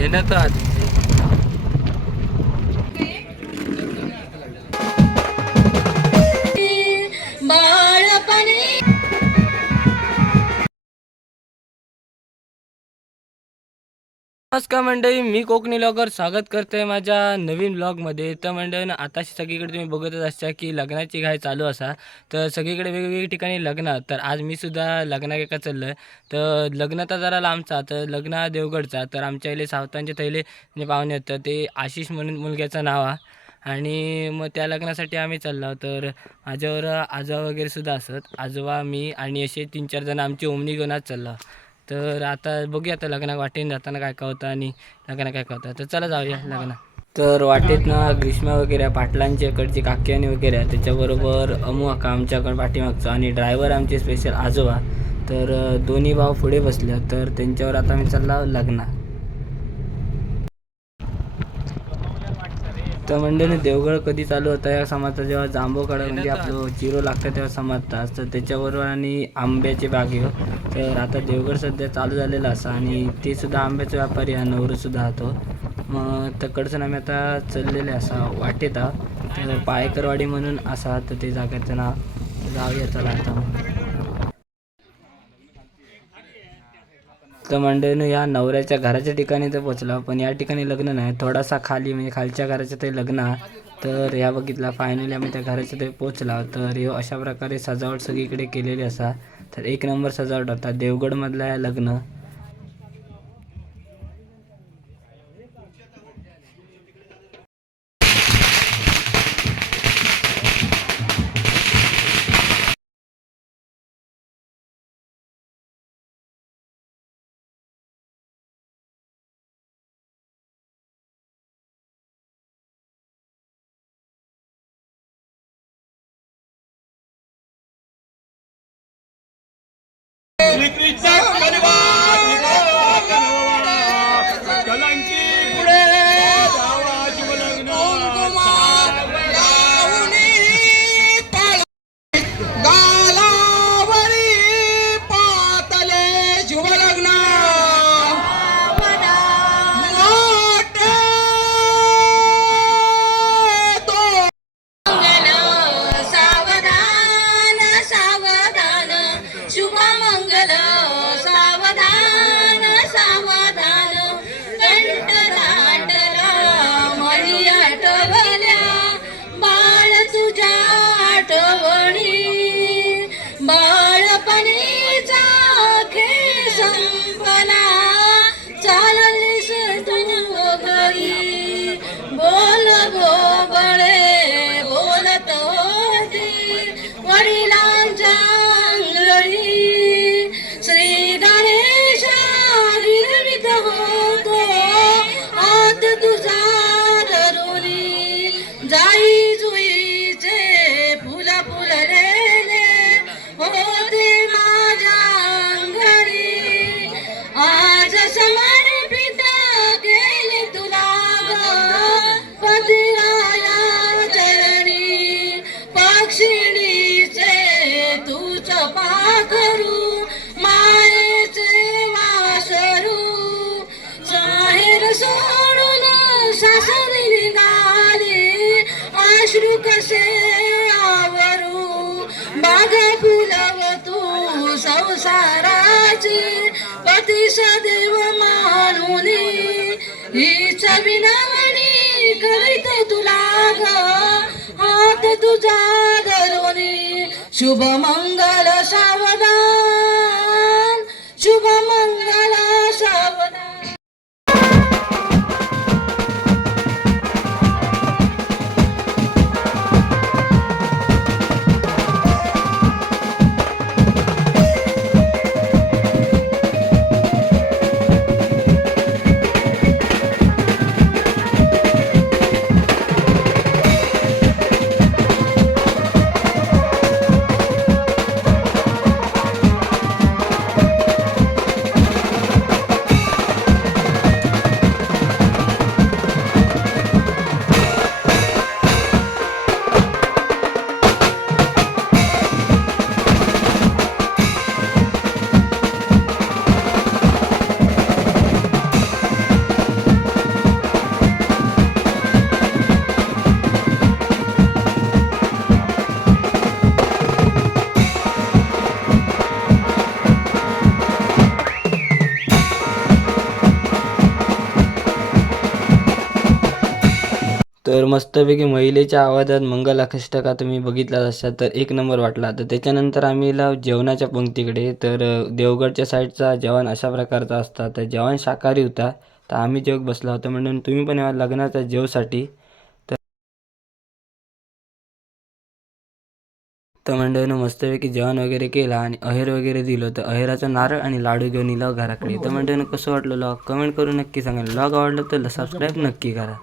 येणं तर नमस्कार मंडळी मी कोकणी लॉगर स्वागत करते माझ्या नवीन ब्लॉगमध्ये. तर मंडळी आताशी सगळीकडे तुम्ही बघतच असता की लग्नाची घाई चालू असा. तर सगळीकडे वेगवेगळ्या ठिकाणी लग्न. तर आज मी सुद्धा लग्नाक एका चाललं आहे तर लग्न तर जरा लांबचा तर लग्न देवगडचा. तर आमच्या इले सावतांचे थैले जे पाहुणे आहेत तर ते आशिष म्हणून मुलग्याचं नाव आहे आणि मग त्या लग्नासाठी आम्ही चाललो तर माझ्यावर आजोबा वगैरे सुद्धा असत. आजोबा मी आणि असे तीन चार जण आमची ओमनी घेऊन आज चाललो तर आता बघूया आता लग्नाक वाटेन जाताना काय काय आणि लग्नात काय काय तर चला जाऊया लग्नात. तर वाटेत ना ग्रीष्मा वगैरे पाटलांच्याकडची काक्यानी इकडची वगैरे त्याच्याबरोबर अमू अक्का आमच्याकडे पाठीमागचं आणि ड्रायव्हर आमचे स्पेशल आजोबा. तर दोन्ही भाऊ पुढे बसले तर त्यांच्यावर आता मी चालला लग्नात. तर मंडळी देवगड कधी चालू होता या समाजचा जेव्हा जांभू म्हणजे आपलं चिरो लागतं तेव्हा समाजतात तर त्याच्याबरोबर आणि आंब्याचे बागे तर आता देवगड सध्या चालू झालेला असा आणि ते सुद्धा आंब्याचे व्यापारी आहे नवरूसुद्धा राहतो मग तकडचं आम्ही आता चाललेले असा वाटेत तर पायकरवाडी म्हणून असा तर ते जागेचं नाव जाऊया चला आता. तर मंडळीनं या नवऱ्याच्या घराच्या ठिकाणी तर पोचला पण या ठिकाणी लग्न नाही. थोडासा खाली म्हणजे खालच्या घराचं ते लग्न. आहे तर या बघितला फायनली आम्ही त्या घराच्या ते पोचला तर ह्यो अशा प्रकारे सजावट सगळीकडे केलेली असा. तर एक नंबर सजावट होता. देवगडमधला या लग्न. बाग फुलव तू संसाराची. पती देव मानुनी हीच विनवणी करीत तुला ग. हात तुझा धरुनी शुभ मंगल तर मस्तपैकी महिलेच्या आवाजात मंगल अष्टका तुम्ही बघितलाच असाल तर एक नंबर वाटला. तर त्याच्यानंतर आम्ही गेलो जेवणाच्या पंक्तीकडे. तर देवगडच्या साईडचा जेवण अशा प्रकारचा असता. तर जेवण शाकाहारी होता. तर आम्ही जेवक बसला होता. म्हणून तुम्ही पण या लग्नाच्या जेवसाठी. तर तर मंडळीनं मस्तपैकी जेवण वगैरे केलं आणि अहेर वगैरे दिलं. तर अहेराचं नारळ आणि लाडू घेऊन इलो घराकडे. तर मंडळीनं कसं वाटलं लॉग कमेंट करून नक्की सांगा. लॉग आवडलं तर सबस्क्राईब नक्की करा.